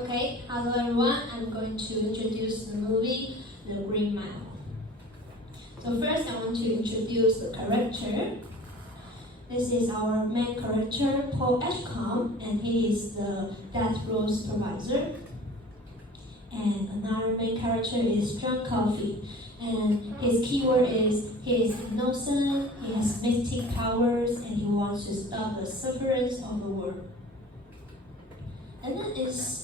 Okay, hello everyone. I'm going to introduce the movie The Green Mile. So first I want to introduce the character. This is our main character, Paul Edgecombe, and he is the death row supervisor. And another main character is John Coffey. And his keyword is he is innocent, he has mystic powers, and he wants to stop the sufferance of the world. And then is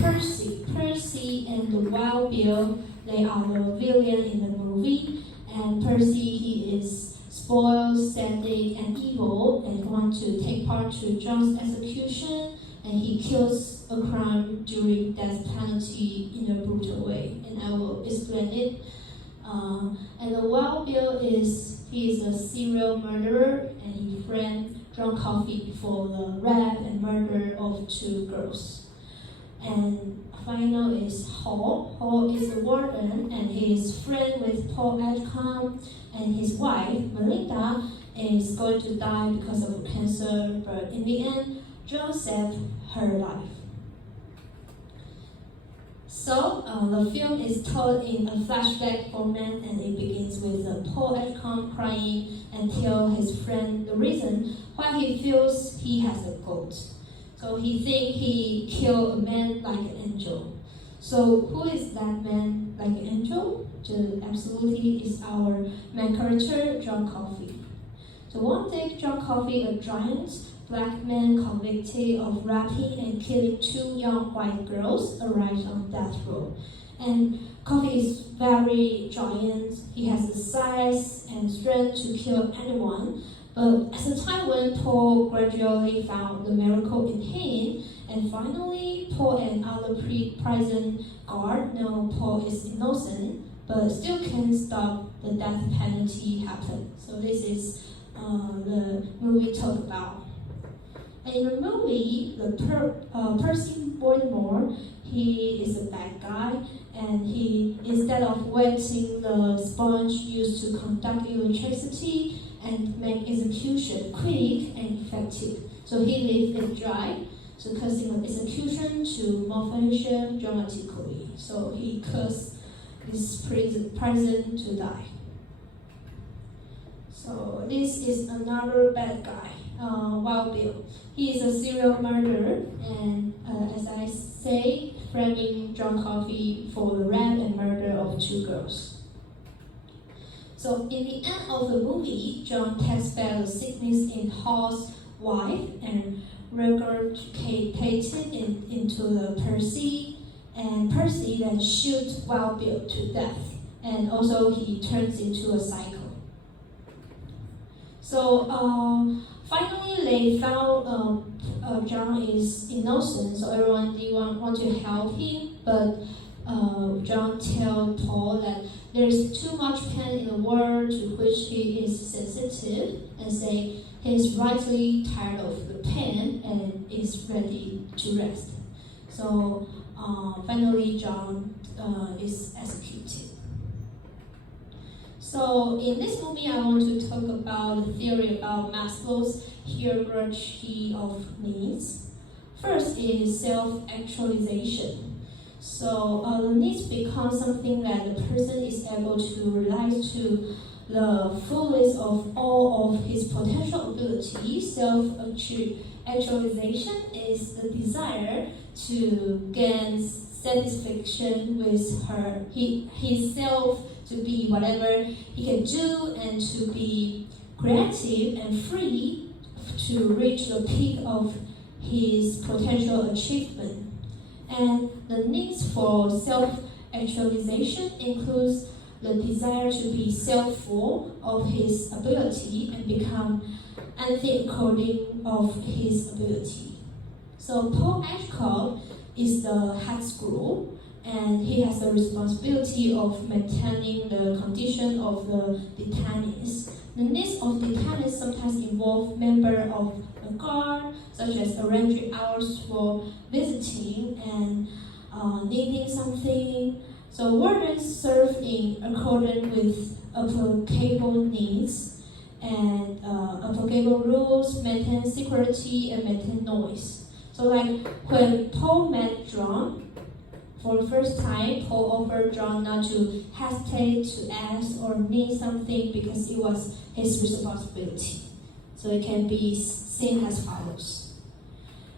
Percy. Percy and the Wild Bill, they are the villain in the movie. And Percy, he is spoiled, sadistic, and evil, and wants to take part to John's execution. And he kills a crime during death penalty in a brutal way. And I will explain it. And the Wild Bill he is a serial murderer, and he framed John Coffey for the rape and murder of 2 girls. And final is Hall. Hall is the warden, and he is friend with Paul Edgecombe, and his wife, Melinda, is going to die because of cancer, but in the end, John saved her life. So the film is told in a flashback format, and it begins with Paul Edgecombe crying and tell his friend the reason why he feels he has a goat. So he thinks he killed a man like an angel. So who is that man like an angel? Absolutely is our main character, John Coffey. So one day, John Coffey, a giant black man convicted of raping and killing 2 young white girls, arrives on death row. And Coffey is very giant. He has the size and strength to kill anyone. But at the time when Paul gradually found the miracle in him, and finally Paul and other prison guard know Paul is innocent, but still can't stop the death penalty happen. So this is the movie talk about. In the movie, Percy Boydmore, he is a bad guy, and he, instead of wetting the sponge used to conduct electricity and make execution quick and effective, so he leaves it dry, so causing the execution to malfunction dramatically. So he caused this prison to die. So this is another bad guy, Wild Bill. He is a serial murderer, and as I say, framing John Coffey for the rape and murder of 2 girls. So in the end of the movie, John takes back the sickness in Hall's wife and regurgitates it into the Percy, and Percy then shoots Wild Bill to death, and also he turns into a cycle. So finally, they found John is innocent, so everyone want to help him, but John tells Paul that there is too much pain in the world to which he is sensitive, and say he is rightly tired of the pain and is ready to rest. So finally, John is executed. So in this movie, I want to talk about the theory about Maslow's hierarchy of needs. First is self-actualization. So the needs become something that the person is able to realize to the fullest of all of his potential abilities. Self-actualization is the desire to gain satisfaction with himself, to be whatever he can do, and to be creative and free to reach the peak of his potential achievement. And the needs for self-actualization includes the desire to be self-full of his ability and become anything according of his ability. So Paul Edgecombe is the head screw, and he has the responsibility of maintaining the condition of the detainees. The needs of detainees sometimes involve members of the guard, such as arranging hours for visiting and needing something. So wardens serve in accordance with applicable needs and applicable rules, maintain security, and maintain noise. So like when Paul met John, for the first time, Paul offered John not to hesitate to ask or need something because it was his responsibility. So it can be seen as follows.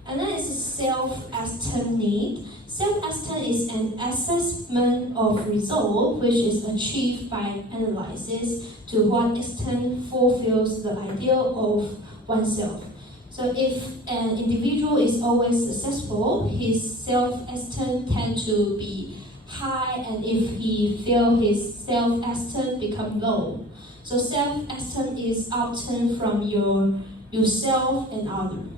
And then it's a self-esteem need. Self-esteem is an assessment of result which is achieved by analysis to what extent fulfills the ideal of oneself. So if an individual is always successful, his self-esteem tends to be high, and if he fails, his self-esteem become low. So self-esteem is often from yourself and others.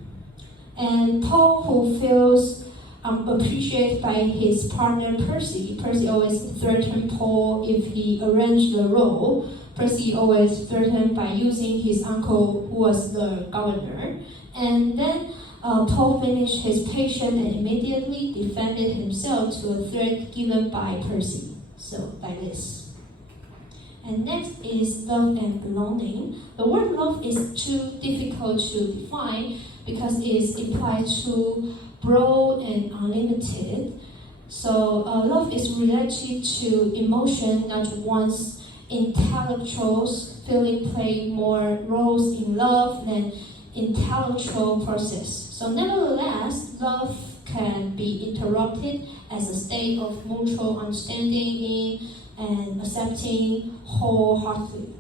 And Paul, who feels appreciated by his partner Percy always threatened Paul if he arranged the role. Percy always threatened by using his uncle, who was the governor. And then Paul finished his patient and immediately defended himself to a threat given by Percy. So, like this. And next is love and belonging. The word love is too difficult to define because it implies too broad and unlimited. So, love is related to emotion, not one's intellectuals. Feeling play more roles in love than intellectual process. So nevertheless, love can be interrupted as a state of mutual understanding and accepting wholeheartedly.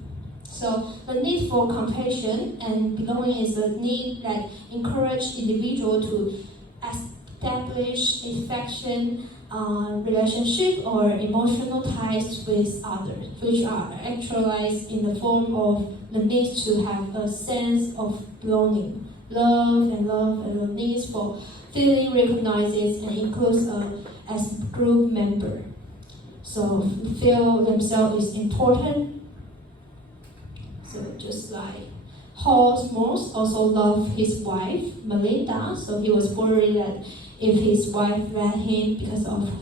So the need for compassion and belonging is a need that encourages individual to establish affection, relationship or emotional ties with others, which are actualized in the form of the need to have a sense of belonging. Love and the need for feeling recognizes and includes as group member. So feel themselves is important. So just like Hall Smalls also loved his wife, Melinda, so he was worried that if his wife left him because of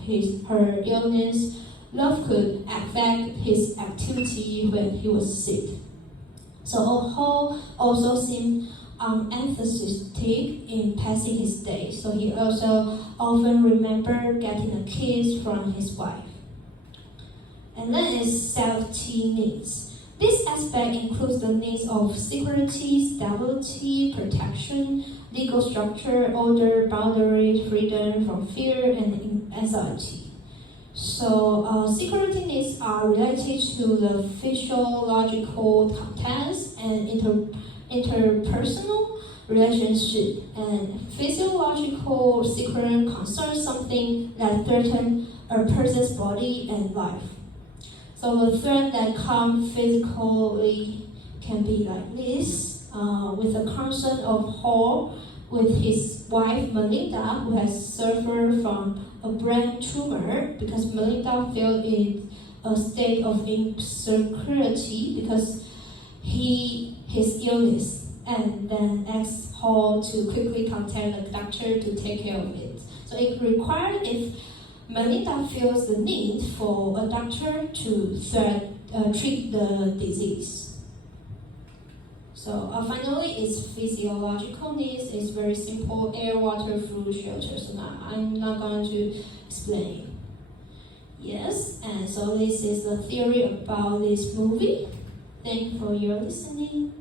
her illness, love could affect his activity when he was sick. So Hall also seemed unenthusiastic in passing his days, so he also often remembered getting a kiss from his wife. And then is safety needs. This aspect includes the needs of security, stability, protection, legal structure, order, boundaries, freedom from fear and anxiety. So security needs are related to the physiological context and interpersonal relationship. And physiological security concerns something that threatens a person's body and life. So the threat that comes physically can be like this, with the concern of Hall with his wife Melinda, who has suffered from a brain tumor, because Melinda felt in a state of insecurity because his illness, and then asked Hall to quickly contact the doctor to take care of it. So it required if Melinda feels the need for a doctor to treat the disease. So finally, its physiological needs is very simple: air, water, food, shelter. So now I'm not going to explain. Yes, and so this is the theory about this movie. Thank you for your listening.